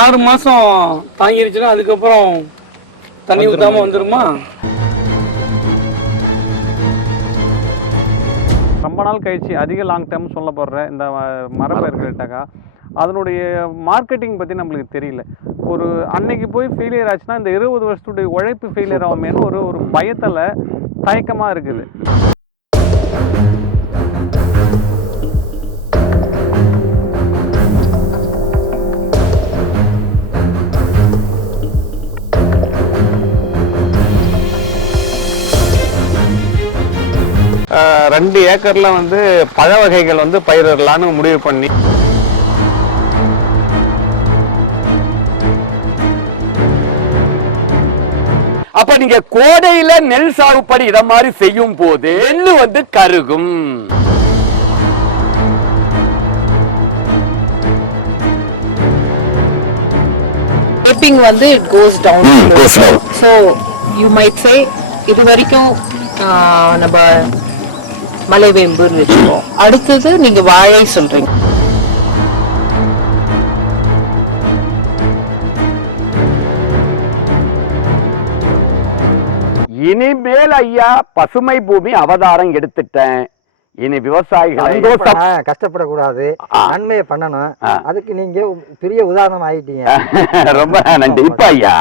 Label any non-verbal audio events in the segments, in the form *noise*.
ஆறு மாசம் தாங்கிருச்சுன்னா அதுக்கப்புறம் தண்ணி ஊத்தாம வந்துருமா? ரொம்ப நாள் கழிச்சு அதிக லாங் டேர்ம் சொல்ல போடுற இந்த மரப்பயிர்கள்ட்டாக்கா அதனுடைய மார்க்கெட்டிங் பற்றி நம்மளுக்கு தெரியல. ஒரு அன்னைக்கு போய் ஃபெயிலியர் ஆச்சுன்னா இந்த இருபது வருஷத்துடைய உழைப்பு ஃபெயிலியர் ஆகுமேன்னு ஒரு ஒரு பயத்தில் தயக்கமாக இருக்குது. ரெண்டு ஏக்கர்ல வந்து பழ வகைகள் வந்து பயிரிடலான்னு முடிவு பண்ணி அப்ப நீங்க கோடையில நெல் சாகுபடி இத மாதிரி செய்யும் போது நெல்லு வந்து கருகும். Dripping வந்து it goes down. So you might say இது வரைக்கும் நம்ம மலைவேம்புன்னு வச்சுக்கோம் அடுத்தது நீங்க வாழை சொல்றீங்க. இனிமேல் ஐயா பசுமை பூமி அவதாரம் எடுத்துட்டேன். இனி விவசாயிகள் கஷ்டப்படக்கூடாது. நன்மையை பண்ணணும். அதுக்கு நீங்க பெரிய உதாரணம் ஆயிட்டீங்க. *laughs* ரொம்ப நன்றி. இப்ப ஐயா.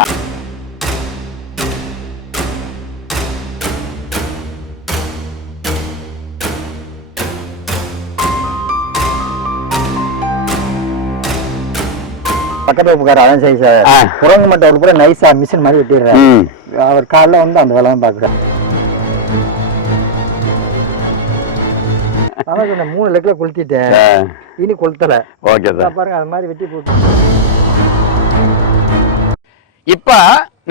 பக்கத்து அதான் சரி சார். குரங்கு மட்டும் அவர் கூட நைஸா மிஷின் மாதிரி வெட்டிடுறாரு. அவர் காலைல வந்து அந்த வேலை பாக்குறாரு சொன்னேன் மூணு லெக்கில் கொளுத்திட்டேன். இனி கொளுத்தல. ஓகே இதோ சார் பாருங்க அது மாதிரி வெட்டி போட்டு. இப்ப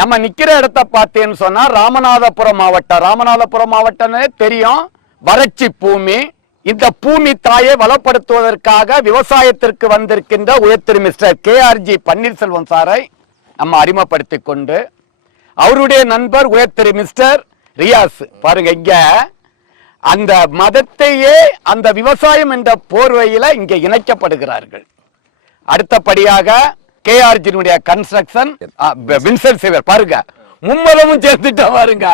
நம்ம நிக்கிற இடத்த பார்த்தேன்னு சொன்னா ராமநாதபுரம் மாவட்டம். ராமநாதபுரம் மாவட்டம்னே தெரியும். வறட்சி பூமி இந்த பூமி தாயை வளப்படுத்துவதற்காக விவசாயத்திற்கு வந்திருக்கின்ற உயர்திரு மிஸ்டர் கே ஆர்ஜி பன்னீர்செல்வம் சாரை நம்ம அறிமுகப்படுத்திக் கொண்டு அவருடைய நண்பர் உயர்திரு மிஸ்டர் ரியாஸ். பாருங்க இங்க. அந்த மதத்தையே அந்த விவசாயம் என்ற போர்வையில இங்க இணைக்கப்படுகிறார்கள். அடுத்தபடியாக கேஆர்ஜினுடைய கன்ஸ்ட்ரக்ஷன் வின்சென்ட் சேவர் பாருங்க. மும்மதமும் சேர்த்துட்டா பாருங்க.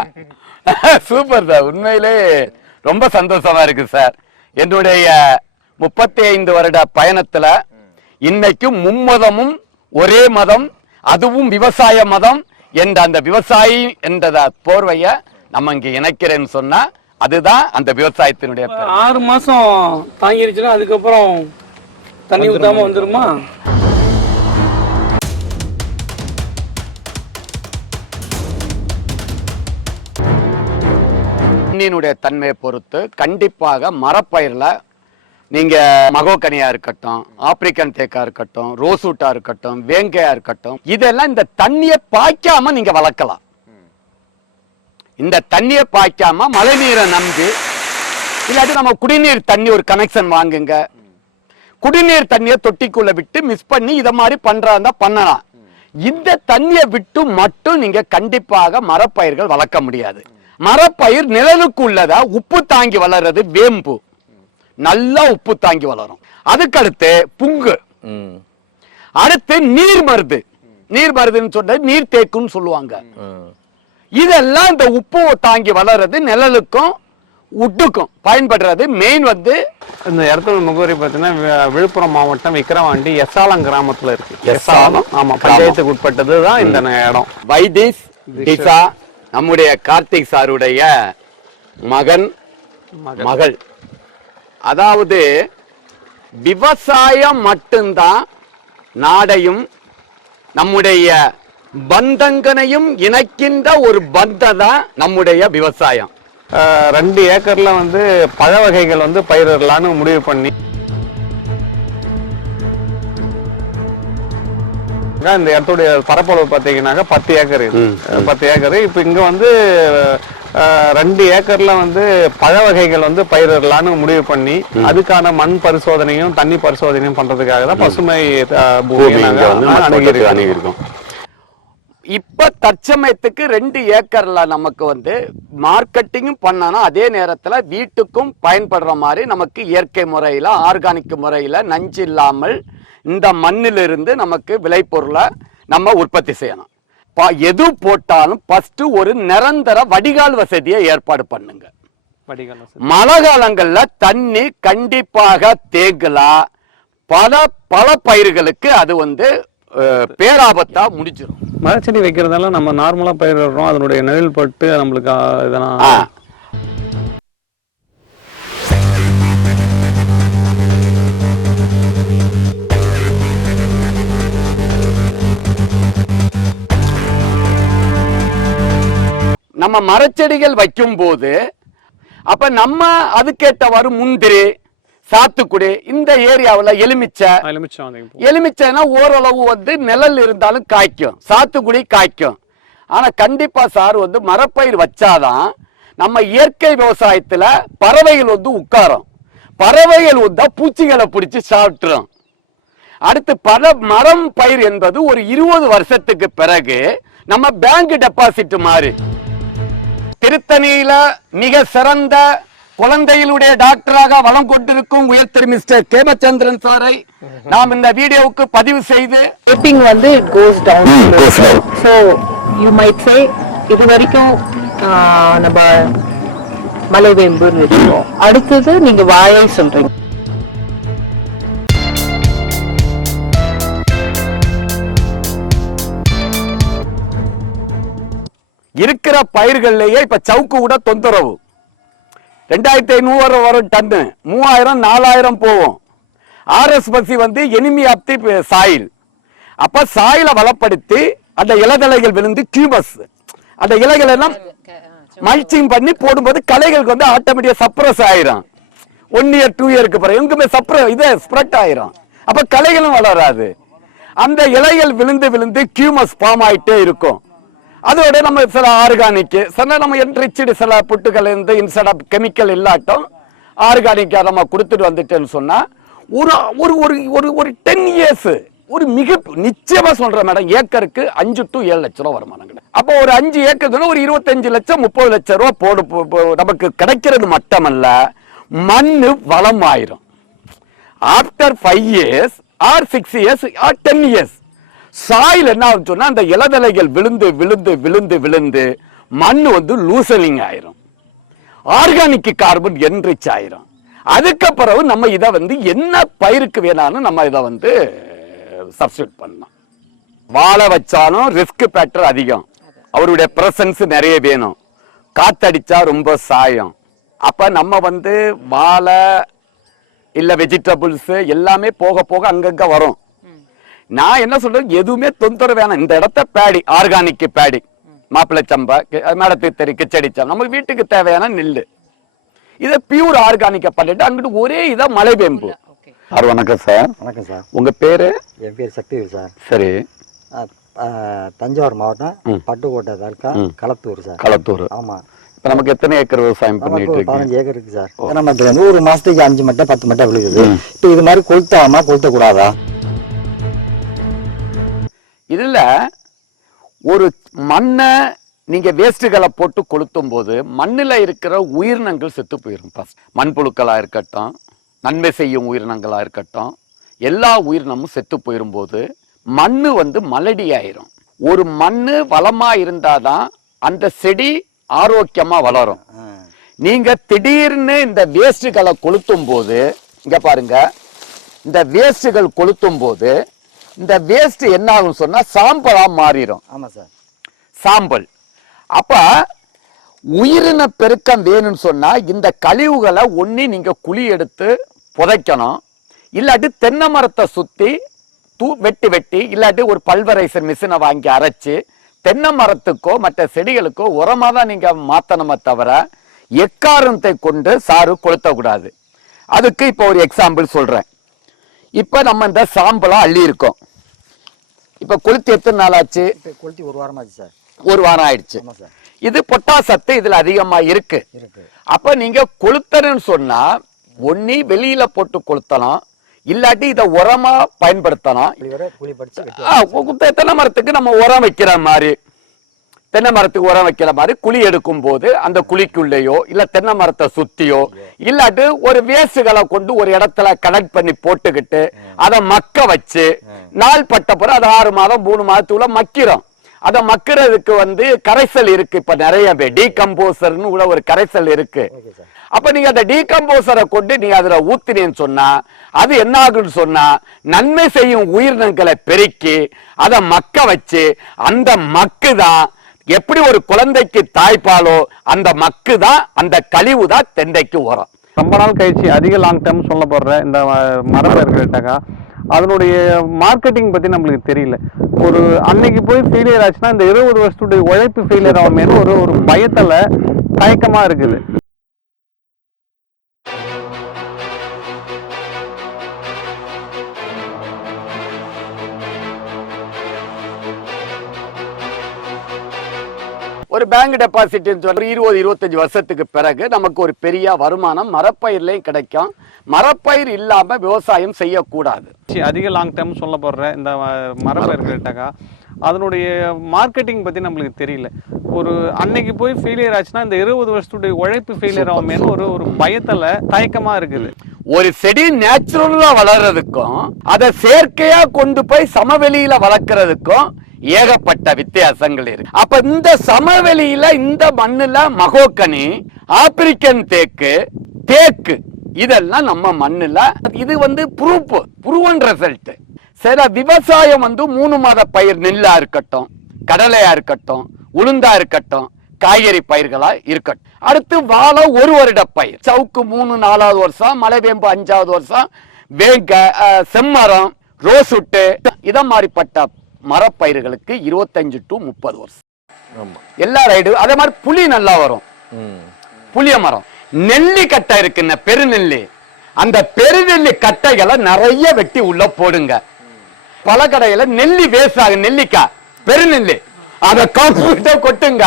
*laughs* Super sir. உண்மையிலே ரொம்ப சந்தோஷமா இருக்கு சார். என்னுடைய முப்பத்தி ஐந்து வருட பயணத்துல இன்னைக்கும் மும்மதமும் ஒரே மதம் அதுவும் விவசாய மதம் என்ற அந்த விவசாயி என்ற போர்வைய நம்ம இங்க இணைக்கிறேன்னு சொன்னா அதுதான் அந்த விவசாயத்தினுடைய. ஆறு மாசம் தாங்கிருச்சுன்னா அதுக்கப்புறம் தண்ணி ஊத்தாம வந்துருமா மண்ணினுடைய தன்மையை பொறுத்து கண்டிப்பாக மரப்பயிர்ல நீங்க மகோக்கனியாக இருக்கட்டும் ஆப்பிரிக்கன் தேக்கா இருக்கட்டும் ரோசூட்டாக இருக்கட்டும் வேங்கையா இருக்கட்டும் இதெல்லாம் இந்த தண்ணியை பாய்க்காம நீங்க வளர்க்கலாம். இந்த தண்ணியை பாய்க்காம மழை நீரை நம்பி இல்லாட்டி நம்ம குடிநீர் தண்ணி ஒரு கனெக்ஷன் வாங்குங்க. குடிநீர் தண்ணியை தொட்டிக்குள்ள விட்டு மிஸ் பண்ணி இத மாதிரி பண்றதா பண்ணலாம். இந்த தண்ணியை விட்டு மட்டும் நீங்க கண்டிப்பாக மரப்பயிர்கள் வளர்க்க முடியாது. மரப்பயிர் நிழலுக்கு உள்ளதா உப்பு தாங்கி வளர்றது வேம்பு. நல்லா உப்பு தாங்கி வளரும். அதுக்கடுத்து புங்கு. அடுத்து நீர் மருது நீர் மருதுன்னு சொன்னது நீர் தேக்குன்னு சொல்லுவாங்க. இதெல்லாம் இந்த உப்பு தாங்கி வளர்றது நிழலுக்கும் உட்டுக்கும். பயன்படுறது மெயின் வந்து இந்த இடத்துல முகவரி பார்த்தீங்கன்னா விழுப்புரம் மாவட்டம் விக்கிரவாண்டி எஸ்ஆலம் கிராமத்துல இருக்கு. எஸ்ஆலம் ஆமா கிராமம். பஞ்சாயத்துக்கு உட்பட்டது தான் இந்த ந- இடம். வைதிஸ் டிசா நம்முடைய கார்த்திக் சாருடைய மகன் மகள். அதாவது விவசாயம் மட்டும்தான் நாடையும் நம்முடைய பந்தங்கனையும் இணைக்கின்ற ஒரு பந்தம் தான் நம்முடைய விவசாயம். ரெண்டு ஏக்கர்ல வந்து பழ வகைகள் வந்து பயிரிடலான்னு முடிவு பண்ணி இந்த இடத்துடைய பரப்பளவு பார்த்தீங்கன்னாக்கா பத்து ஏக்கர் பத்து ஏக்கர். இப்போ இங்க வந்து ரெண்டு ஏக்கர்ல வந்து பழ வகைகள் வந்து பயிரிடலான்னு முடிவு பண்ணி அதுக்கான மண் பரிசோதனையும் தண்ணி பரிசோதனையும் பண்றதுக்காக தான் பசுமை. அணுகியிருக்கோம். இப்ப தற்சமயத்துக்கு ரெண்டு ஏக்கர்ல நமக்கு வந்து மார்க்கெட்டிங்கும் பண்ணணும் அதே நேரத்துல வீட்டுக்கும் பயன்படுற மாதிரி நமக்கு இயற்கை முறையில ஆர்கானிக் முறையில நஞ்சு இல்லாமல் இந்த மண்ணிலிருந்து நமக்கு விளைபொருளை நம்ம உற்பத்தி செய்யணும். எது போட்டாலும் ஃபர்ஸ்ட் ஒரு நிரந்தர வடிகால் வசதியை ஏற்பாடு பண்ணுங்க. மழை காலங்கள்ல தண்ணி கண்டிப்பாக தேங்கலாம் பல பல பயிர்களுக்கு அது வந்து பேராபத்தா முடிச்சிடும் மரச்செடி வைக்கிறதால நம்ம நார்மலா பயிரிடுறோம். அதனுடைய நிழல் பட்டு நம்மளுக்கு இதெல்லாம் நம்ம மரச்செடிகள் வைக்கும்போது அப்ப நம்ம அதுக்கேற்றவாறு முந்திரி சாத்துக்குடி இந்த ஏரியாவுல எலுமிச்சை. எலுமிச்சைனா ஓரளவு வந்து நிழல் இருந்தாலும் காய்க்கும். சாத்துக்குடி காய்க்கும். ஆனா கண்டிப்பா சார் வந்து மரப்பயிர் வச்சாதான் நம்ம இயற்கை விவசாயத்துல பறவைகள் வந்து உட்காரும். பறவைகள் வந்தா பூச்சிகளை பிடிச்சு சாப்பிட்டுரும். அடுத்து பல மரம் பயிர் என்பது ஒரு இருபது வருஷத்துக்கு பிறகு நம்ம பேங்க் டெபாசிட் மாதிரி. திருத்தணியில மிக சிறந்த குழந்தைகளுடைய டாக்டராக வளம் கொண்டிருக்கும் உயர் திரு மிஸ்டர் கேமச்சந்திரன் சாரை நாம் இந்த வீடியோவுக்கு பதிவு செய்து dripping வந்து it goes down. So you might say இது வரைக்கும் ஆஹ், நம்ம மலைவேம்புன்னு வச்சுக்கோம். அடுத்தது நீங்க வாழை சொல்றீங்க. இருக்கிற பயிர்கள்லையே இப்ப சவுக்கு கூட தொந்தரவு. ரெண்டாயிரத்தி ஐநூறு வரும் டன்னு மூவாயிரம் நாலாயிரம் போகும். ஆர்எஸ் பசி வந்து எனிமி ஆஃப் தி சாயில். அப்ப சாயில வளப்படுத்தி அந்த இலதலைகள் விழுந்து கியூபஸ் அந்த இலைகள் எல்லாம் மல்ச்சிங் பண்ணி போடும்போது களைகளுக்கு வந்து ஆட்டோமேட்டிக்கா சப்ரஸ் ஆயிரும். ஒன் இயர் டூ இயருக்கு பிறகு எங்குமே சப்ர இது ஸ்ப்ரெட் ஆயிரும். அப்ப களைகளும் வளராது. அந்த இலைகள் விழுந்து விழுந்து கியூமஸ் ஃபார்ம் ஆயிட்டே இருக்கும். அதோட நம்ம சில ஆர்கானிக் சில நம்ம என்ரிச்சடு சில புட்டுகள் இருந்து இன்ஸ்டட் ஆஃப் கெமிக்கல் இல்லாட்டும் ஆர்கானிக்காக நம்ம கொடுத்துட்டு வந்துட்டேன்னு சொன்னால் ஒரு ஒரு ஒரு ஒரு ஒரு டென் இயர்ஸ் ஒரு மிக நிச்சயமாக சொல்கிறேன் மேடம் ஏக்கருக்கு அஞ்சு டு ஏழு லட்ச ரூபா வருமானம் கிடைக்கும் அப்போ ஒரு அஞ்சு ஏக்கருக்கு ஒரு இருபத்தஞ்சு லட்சம் முப்பது லட்சம் ரூபா போடு நமக்கு கிடைக்கிறது மட்டுமல்ல மண் வளம் ஆயிரும் after five years or six years or ten years soil என்ன ஆகும் சொன்னா அந்த இலதலைகள் விழுந்து விழுந்து விழுந்து விழுந்து மண் வந்து லூசனிங் ஆயிரும். ஆர்கானிக் கார்பன் என்ரிச் ஆயிரும். அதுக்கு பிறகு நம்ம இதை வந்து என்ன பயிருக்கு வேணாலும் நம்ம இதை வந்து சப்ஸ்டியூட் பண்ணலாம். வாழை வச்சாலும் ரிஸ்க் ஃபேக்டர் அதிகம். அவருடைய ப்ரெசன்ஸ் நிறைய வேணும். காத்தடிச்சா ரொம்ப சாயம். அப்போ நம்ம வந்து வாழை இல்லை வெஜிடபிள்ஸு எல்லாமே போக போக அங்கங்கே வரும். நான் என்ன சொல்றேன் எதுவுமே தொந்தரவு வேணாம். இந்த இடத்த பேடி ஆர்கானிக் பேடி. மாப்பிள்ளை சம்பா மேடத்துக்கு தெரி கிச்சடி சம்பா. நமக்கு வீட்டுக்கு தேவையான நெல்லு. இதை பியூர் ஆர்கானிக்கா பண்ணிட்டு அங்கிட்டு ஒரே இதா மலை வேம்பு. சார் வணக்கம் சார். வணக்கம் சார். உங்க பேரு? என் பேர் சக்திவேல் சார். சரி. தஞ்சாவூர் மாவட்டம் பட்டுக்கோட்டை தாலுக்கா களத்தூர் சார். களத்தூர். ஆமா. இப்ப நமக்கு எத்தனை ஏக்கர் விவசாயம் பண்ணிட்டு ஒரு இருக்கீங்க? பதினஞ்சு ஏக்கர் இருக்கு சார். வந்து ஒரு மாசத்துக்கு அஞ்சு மட்டை பத்து மட்டை விழுகுது. இப்போ இது மாதிரி கொளுத்தாமா கொளுத்த கூடாதா இதுல ஒரு மண்ணை நீங்க வேஸ்ட்டுகளை போட்டு கொளுத்தும் போது மண்ணுல இருக்கிற உயிரினங்கள் செத்து போயிடும் first. மண்புழுக்களா இருக்கட்டும் நன்மை செய்யும் உயிரினங்களா இருக்கட்டும் எல்லா உயிரினமும் செத்து போயிரும்போது மண்ணு வந்து மலடி ஆயிரும் ஒரு மண்ணு வளமா இருந்தாதான் அந்த செடி ஆரோக்கியமா வளரும். நீங்க திடீர்னு இந்த வேஸ்ட்டுகளை கொளுத்தும் போது இங்க பாருங்க இந்த வேஸ்ட்டுகள் கொளுத்தும் போது இந்த வேஸ்ட் என்ன ஆகும் சொன்னா சாம்பலா மாறிடும் ஆமா சார். சாம்பல். அப்ப உயிரின பெருக்கம் வேணும்னு சொன்னா இந்த கழிவுகளை ஒண்ணி நீங்க குழி எடுத்து புதைக்கணும். இல்லாட்டி தென்னை மரத்தை சுத்தி தூ வெட்டி வெட்டி இல்லாட்டி ஒரு பல்வரைசர் மிஷினை வாங்கி அரைச்சு தென்னை மரத்துக்கோ மற்ற செடிகளுக்கோ உரமா தான் நீங்க மாத்தணுமே தவிர எக்காரணத்தை கொண்டு சாறு கொளுத்தக்கூடாது அதுக்கு இப்போ ஒரு எக்ஸாம்பிள் சொல்றேன். இப்ப நம்ம இந்த சாம்பலா அள்ளி இருக்கோம். இப்ப கொளுத்தி எத்தனை நாள் ஆச்சு கொளுத்தி ஒரு வாரமாச்சு சார். ஒரு வாரம் ஆயிடுச்சு. இது பொட்டாசத்து இதுல அதிகமா இருக்கு. அப்ப நீங்க கொளுத்தணும்னு சொன்னா ஒண்ணி வெளியில போட்டு கொளுத்தலாம். இல்லாட்டி இத உரமா பயன்படுத்தலாம். தென்னை மரத்துக்கு நம்ம உரம் வைக்கிற மாதிரி. தென்னை மரத்துக்கு உரம் வைக்கிற மாதிரி குழி எடுக்கும் போது அந்த குழிக்குள்ளேயோ இல்ல தென்னை மரத்தை சுத்தியோ இல்லாட்டு ஒரு வேஸ்டுகளை கொண்டு ஒரு இடத்துல கனெக்ட் பண்ணி போட்டுக்கிட்டு அதை மக்க வச்சு நாள் பட்ட பிறகு அது ஆறு மாதம் மூணு மாதத்துக்குள்ள மக்கிறோம். அதை மக்கிறதுக்கு வந்து கரைசல் இருக்கு. இப்ப நிறைய பேர் டீகம்போசர்னு கூட ஒரு கரைசல் இருக்கு. அப்ப நீங்க அந்த டீகம்போசரை கொண்டு நீங்க அதுல ஊத்தினேன்னு சொன்னா அது என்ன ஆகுன்னு சொன்னா நன்மை செய்யும் உயிரினங்களை பெருக்கி அதை மக்க வச்சு அந்த மக்கு தான் எப்படி ஒரு குழந்தைக்கு தாய்ப்பாலோ அந்த மக்கு தான் அந்த கழிவு தான் தெண்டைக்கு உரம். ரொம்ப நாள் கழிச்சு அதிக லாங் டேர்ம் சொல்ல போடுற இந்த ம- மரப்பயிர்கள்ட்டாக்கா அதனுடைய மார்க்கெட்டிங் பத்தி நம்மளுக்கு தெரியல. ஒரு அன்னைக்கு போய் ஃபெயிலியர் ஆச்சுன்னா இந்த இருபது வருஷத்துடைய உழைப்பு ஃபெயிலியர் ஆகுமேனு ஒரு ஒரு பயத்துல தயக்கமா இருக்குது. ஒரு பேங்க் டெபாசிட் ஒரு இருபது இருபத்தஞ்சு வருஷத்துக்கு பிறகு நமக்கு ஒரு பெரிய வருமானம் மரப்பயிர்லையும் கிடைக்கும். மரப்பயிர் இல்லாம விவசாயம் செய்யக்கூடாது. அதிக லாங் டேர்ம் சொல்ல போடுற இந்த மரப்பயிர்கள்ட்டாக்கா அதனுடைய மார்க்கெட்டிங் பத்தி நம்மளுக்கு தெரியல. ஒரு அன்னைக்கு போய் ஃபெயிலியர் ஆச்சுன்னா இந்த இருபது வருஷத்துடைய உழைப்பு ஃபெயிலியர் ஆகுமேனு ஒரு ஒரு பயத்துல தயக்கமா இருக்குது. ஒரு செடி நேச்சுரலா வளர்றதுக்கும் அதை செயற்கையா கொண்டு போய் சமவெளியில வளர்க்கறதுக்கும் ஏகப்பட்ட வித்தியாசங்கள் இருக்கு. அப்ப இந்த சமவெளியில இந்த மண்ணுல மகோக்கனி ஆப்பிரிக்கன் தேக்கு தேக்கு இதெல்லாம் நம்ம மண்ணுல. இது வந்து ப்ரூஃப் ப்ரூவன் ரிசல்ட் சில விவசாயம் வந்து மூணு மாத பயிர் நெல்லா இருக்கட்டும் கடலையா இருக்கட்டும் உளுந்தா இருக்கட்டும் காய்கறி பயிர்களா இருக்கட்டும். அடுத்து வாழை ஒரு வருட பயிர். சவுக்கு மூணு நாலாவது வருஷம் மலைவேம்பு அஞ்சாவது வருஷம் வேங்க செம்மரம் ரோசுட்டு இத மாதிரிப்பட்ட மரப்பயிர்களுக்கு இருபத்தஞ்சு டு முப்பது வருஷம். எல்லா ரைடு அதே மாதிரி புளி நல்லா வரும். புளிய மரம். நெல்லி கட்டை இருக்குன்ன பெருநெல்லி. அந்த பெருநெல்லி கட்டைகளை நிறைய வெட்டி உள்ள போடுங்க. பல கடையில நெல்லி வேஸ்ட் ஆகும் நெல்லிக்காய் பெருநெல்லி. அத காப்பிட்ட கொட்டுங்க.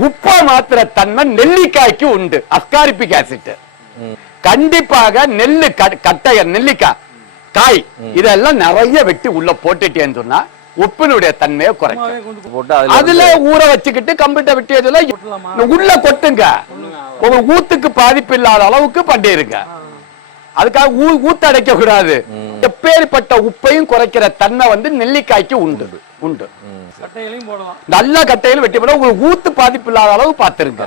உப்ப மாத்திர தன்மை நெல்லிக்காய்க்கு உண்டு. அஸ்காரிபிக் ஆசிட் கண்டிப்பாக நெல்லு கட்- கட்டைய நெல்லிக்காய் காய். இதெல்லாம் நிறைய வெட்டி உள்ள போட்டுட்டேன்னு சொன்னா உப்பினுடைய தன்மையை குறைக்கும். போட்டு அதுல ஊற வச்சுக்கிட்டு கம்ப்யூட்டர் விட்டியதுல உள்ள கொட்டுங்க. உங்க ஊத்துக்கு பாதிப்பு இல்லாத அளவுக்கு பண்ணிருங்க. அதுக்காக ஊ ஊத்தடைக்க கூடாது எப்பேற்பட்ட உப்பையும் குறைக்கிற தன்மை வந்து நெல்லிக்காய்க்கு உண்டு. உண்டு. நல்ல கட்டையில் வெட்டி போட உங்களுக்கு ஊத்து பாதிப்பு இல்லாத அளவு பார்த்துருங்க.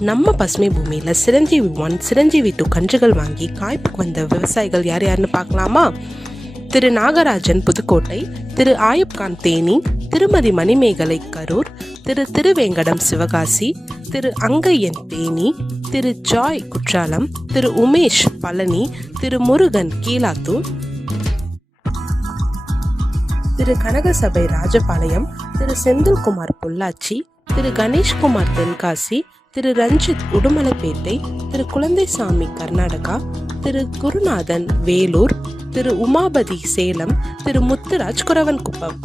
நம்ம பசுமை பூமியில சிரஞ்சீவி ஒன் சிரஞ்சீவி டூ கன்றுகள் வாங்கி காய்ப்புக்கு வந்த விவசாயிகள் யார் யாருன்னு பார்க்கலாமா? திரு நாகராஜன் புதுக்கோட்டை திரு ஆயுப்கான் தேனி திருமதி மணிமேகலை கரூர் திரு திருவேங்கடம் சிவகாசி திரு அங்கையன் தேனி திரு ஜாய் குற்றாலம் திரு உமேஷ் பழனி திரு முருகன் கீழாத்தூர் திரு கனகசபை ராஜபாளையம் திரு செந்தில்குமார் பொள்ளாச்சி திரு கணேஷ்குமார் தென்காசி திரு ரஞ்சித் உடுமலைப்பேட்டை திரு குழந்தைசாமி கர்நாடகா திரு குருநாதன் வேலூர் திரு உமாபதி சேலம் திரு முத்துராஜ் குறவன்குப்பம்